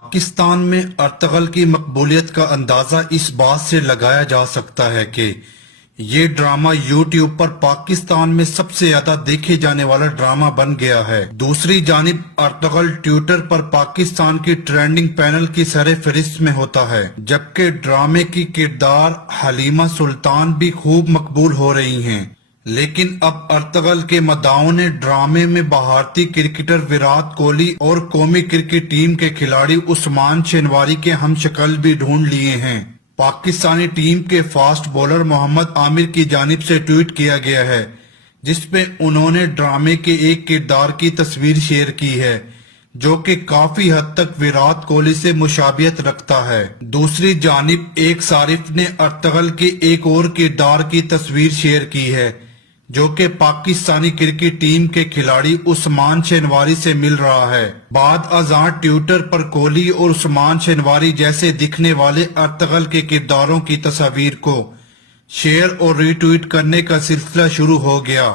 پاکستان میں ارطغرل کی مقبولیت کا اندازہ اس بات سے لگایا جا سکتا ہے کہ یہ ڈرامہ یوٹیوب پر پاکستان میں سب سے زیادہ دیکھے جانے والا ڈرامہ بن گیا ہے۔ دوسری جانب ارطغرل ٹویٹر پر پاکستان کی ٹرینڈنگ پینل کی سر فہرست میں ہوتا ہے، جبکہ ڈرامے کی کردار حلیمہ سلطان بھی خوب مقبول ہو رہی ہیں۔ لیکن اب ارطغرل کے مداحوں نے ڈرامے میں بھارتی کرکٹر ویرات کوہلی اور قومی کرکٹ ٹیم کے کھلاڑی عثمان شنواری کے ہم شکل بھی ڈھونڈ لیے ہیں۔ پاکستانی ٹیم کے فاسٹ بولر محمد عامر کی جانب سے ٹویٹ کیا گیا ہے، جس میں انہوں نے ڈرامے کے ایک کردار کی تصویر شیئر کی ہے جو کہ کافی حد تک ویرات کوہلی سے مشابہت رکھتا ہے۔ دوسری جانب ایک صارف نے ارطغرل کے ایک اور کردار کی تصویر شیئر کی ہے جو کہ پاکستانی کرکٹ ٹیم کے کھلاڑی عثمان شنواری سے مل رہا ہے۔ بعد ازاں ٹویٹر پر کوہلی اور عثمان شنواری جیسے دکھنے والے ارطغرل کے کرداروں کی تصاویر کو شیئر اور ری ٹویٹ کرنے کا سلسلہ شروع ہو گیا۔